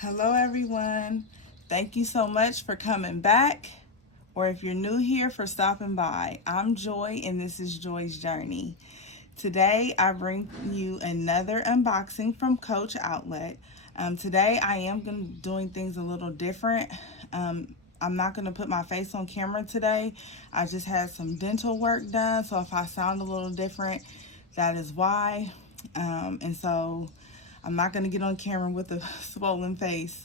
Hello everyone. Thank you so much for coming back, or if you're new here, for stopping by. I'm Joy and this is Joy's Journey. Today I bring you another unboxing from Coach Outlet. Today I am doing things a little different. I'm not going to put my face on camera today. I just had some dental work done, so if I sound a little different, that is why. And so I'm not going to get on camera with a swollen face.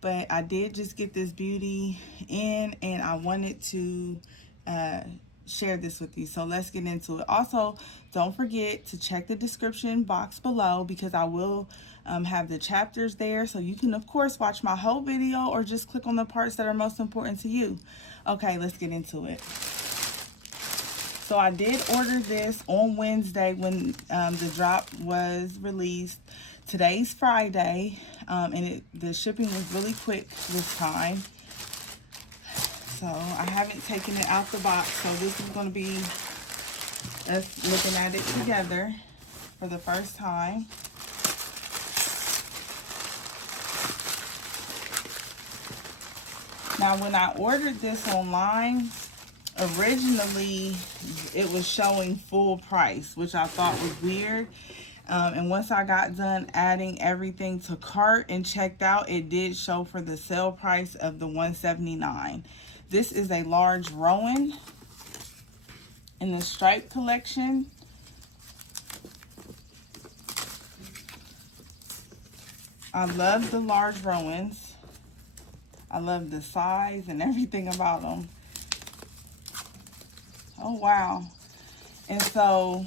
But I did just get this beauty in, and I wanted to share this with you. So let's get into it. Also, don't forget to check the description box below, because I will have the chapters there. So you can, of course, watch my whole video or just click on the parts that are most important to you. Okay, let's get into it. So I did order this on Wednesday when the drop was released. Today's Friday, and the shipping was really quick this time. So I haven't taken it out the box, so this is going to be us looking at it together for the first time. Now, when I ordered this online, originally it was showing full price, which I thought was weird. And once I got done adding everything to cart and checked out, it did show for the sale price of the $179. This is a large Rowan in the stripe collection. I love the large Rowans. I love the size and everything about them. Oh, wow. And so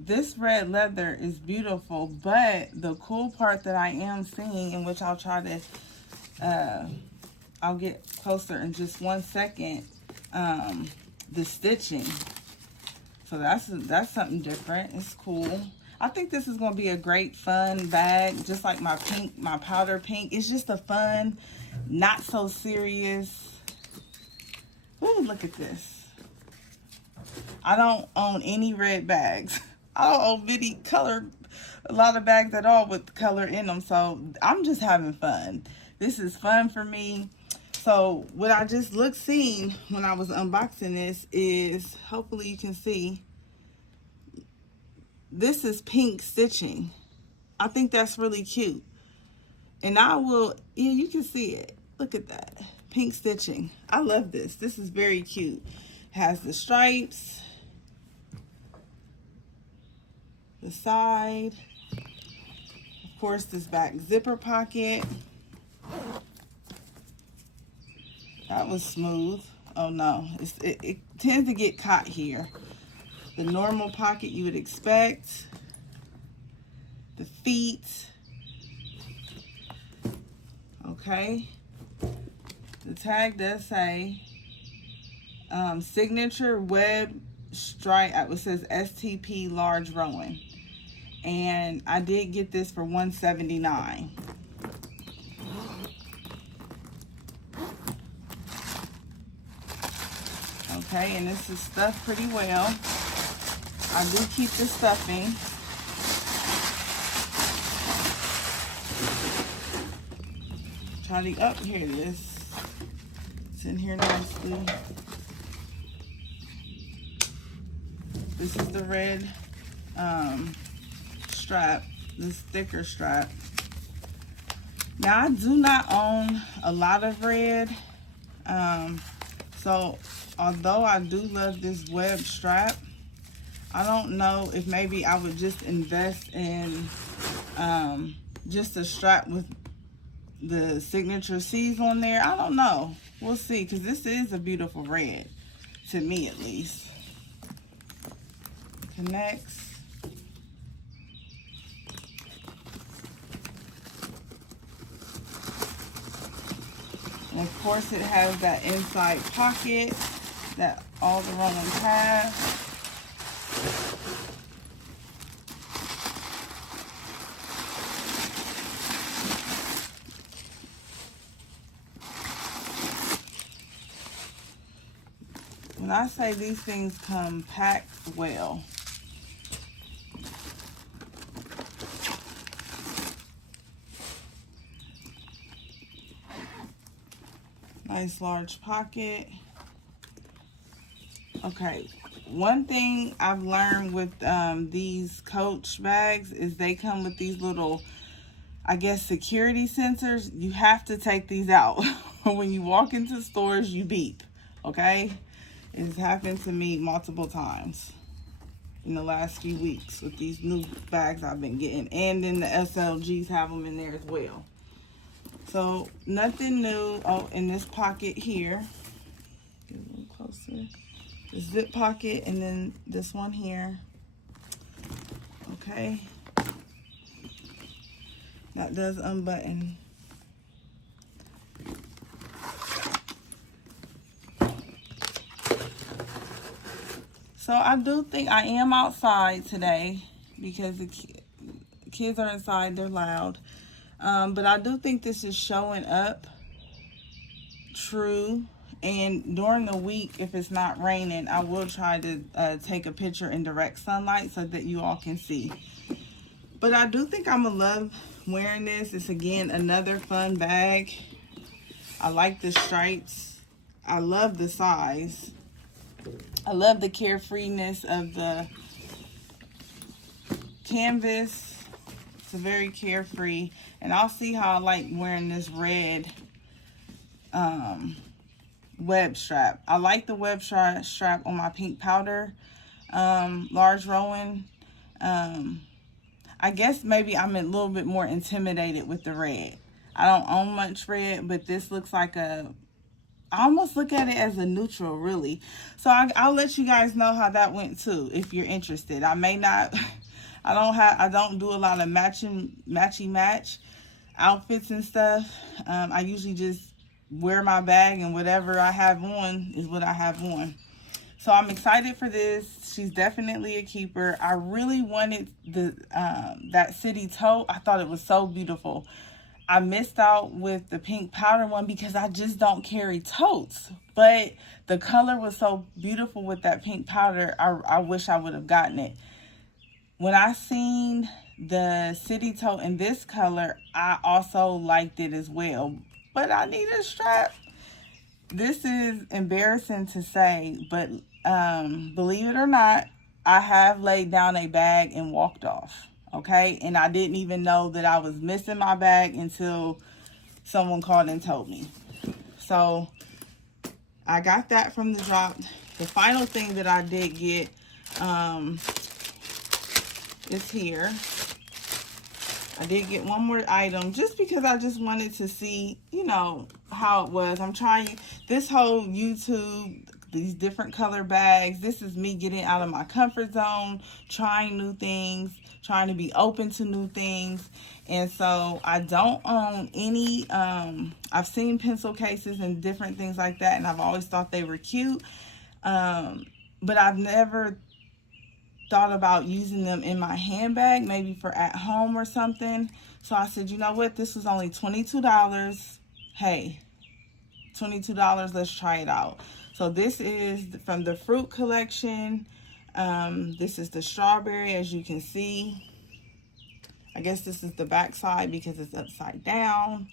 this red leather is beautiful, but the cool part that I am seeing, in which I'll try to, I'll get closer in just 1 second, the stitching. So that's something different. It's cool. I think this is going to be a great fun bag, just like my pink, my powder pink. It's just a fun, not so serious. Ooh, look at this. I don't own any red bags. I don't own any a lot of bags at all with color in them. So I'm just having fun. This is fun for me. So what I just seen when I was unboxing this is, hopefully you can see, this is pink stitching. I think that's really cute. And yeah, you can see it. Look at that. Pink stitching. I love this. This is very cute. It has the stripes, the side, of course, this back zipper pocket. That was smooth. Oh no, it tends to get caught here. The normal pocket you would expect. The feet. Okay. The tag does say signature web stripe. It says STP large Rowan. And I did get this for $179. Okay, and this is stuffed pretty well. I do keep the stuffing. Try to, oh, here it is. It's in here nicely. This is the red strap, this thicker strap. Now, I do not own a lot of red. So, although I do love this web strap, I don't know if maybe I would just invest in just a strap with the signature C's on there. I don't know. We'll see, because this is a beautiful red, to me at least. Connects. And of course it has that inside pocket that all the Rowans have. When I say these things come packed well. Nice large pocket. Okay, one thing I've learned with these Coach bags is they come with these little, I guess, security sensors. You have to take these out. When you walk into stores, you beep, okay? It's happened to me multiple times in the last few weeks with these new bags I've been getting. And then the SLGs have them in there as well. So, nothing new. Oh, in this pocket here. Get a little closer. The zip pocket, and then this one here. Okay. That does unbutton. So I do think I am outside today because the kids are inside, they're loud. But I do think this is showing up true. And during the week, if it's not raining, I will try to take a picture in direct sunlight so that you all can see. But I do think I'm going to love wearing this. It's, again, another fun bag. I like the stripes. I love the size. I love the carefreeness of the canvas. It's a very carefree. And I'll see how I like wearing this red web strap. I like the web strap on my pink powder large Rowan. I guess maybe I'm a little bit more intimidated with the red. I don't own much red, but this looks like I almost look at it as a neutral, really. So I'll let you guys know how that went too, if you're interested. I may not, I don't do a lot of matchy-match outfits and stuff. I usually just wear my bag, and whatever I have on is what I have on. So I'm excited for this. She's definitely a keeper. I really wanted the that city tote. I thought it was so beautiful. I missed out with the pink powder one because I just don't carry totes. But the color was so beautiful with that pink powder. I wish I would have gotten it. When I seen the city tote in this color, I also liked it as well. But I need a strap. This is embarrassing to say, but believe it or not, I have laid down a bag and walked off. Okay, and I didn't even know that I was missing my bag until someone called and told me. So I got that from the drop. The final thing that I did get is here. I did get one more item just because I just wanted to see, you know, how it was. I'm trying this whole YouTube, these different color bags. This is me getting out of my comfort zone, trying new things, trying to be open to new things. And so I don't own any, I've seen pencil cases and different things like that, and I've always thought they were cute. But I've never thought about using them in my handbag, maybe for at home or something. So I said, you know what, this was only $22. Hey, $22, let's try it out. So this is from the fruit collection. This is the strawberry, as you can see. I guess this is the back side because it's upside down.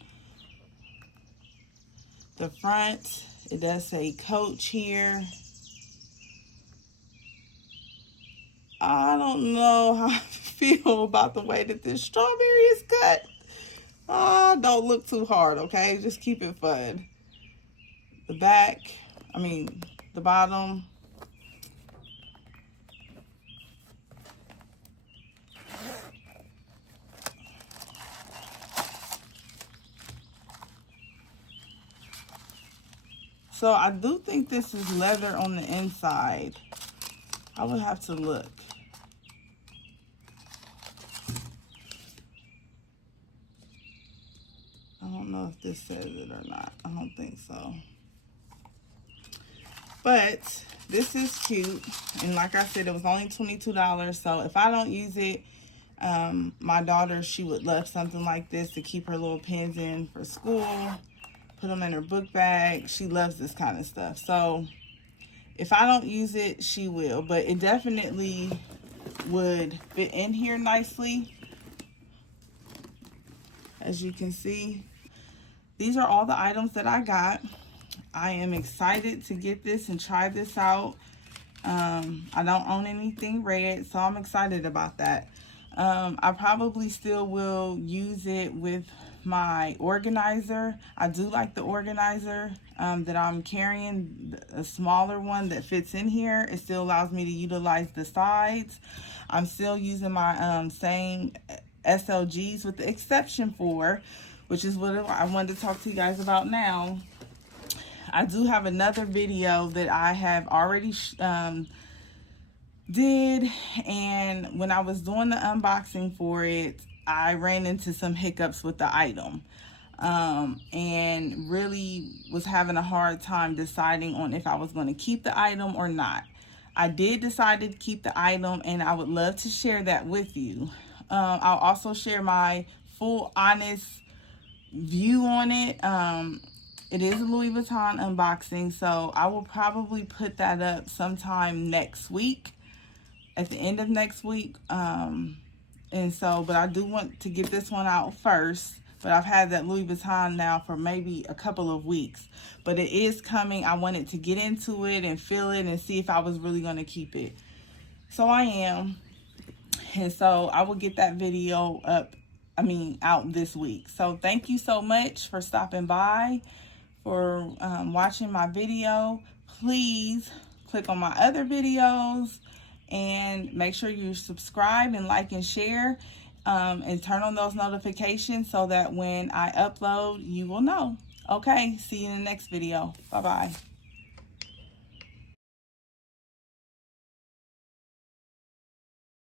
The front, it does say Coach here. I don't know how I feel about the way that this strawberry is cut. Don't look too hard, okay? Just keep it fun. The back, the bottom. So I do think this is leather on the inside. I would have to look. I don't know if this says it or not. I don't think so. But this is cute. And like I said, it was only $22. So if I don't use it, my daughter, she would love something like this to keep her little pens in for school. Put them in her book bag. She loves this kind of stuff. So if I don't use it, she will. But it definitely would fit in here nicely. As you can see, these are all the items that I got. I am excited to get this and try this out. I don't own anything red, so I'm excited about that. I probably still will use it with my organizer. I do like the organizer that I'm carrying, a smaller one that fits in here. It still allows me to utilize the sides. I'm still using my same SLGs with the exception for, which is what I wanted to talk to you guys about now. I do have another video that I have already did, and when I was doing the unboxing for it, I ran into some hiccups with the item and really was having a hard time deciding on if I was going to keep the item or not. I did decide to keep the item, and I would love to share that with you. I'll also share my full honest view on it. It is a Louis Vuitton unboxing, so I will probably put that up sometime next week, at the end of next week. But I do want to get this one out first. But I've had that Louis Vuitton now for maybe a couple of weeks. But it is coming. I wanted to get into it and feel it and see if I was really going to keep it. So I am. And so I will get that video out this week. So thank you so much for stopping by, for watching my video. Please click on my other videos and make sure you subscribe and like and share, and turn on those notifications so that when I upload, you will know. Okay, see you in the next video. Bye-bye.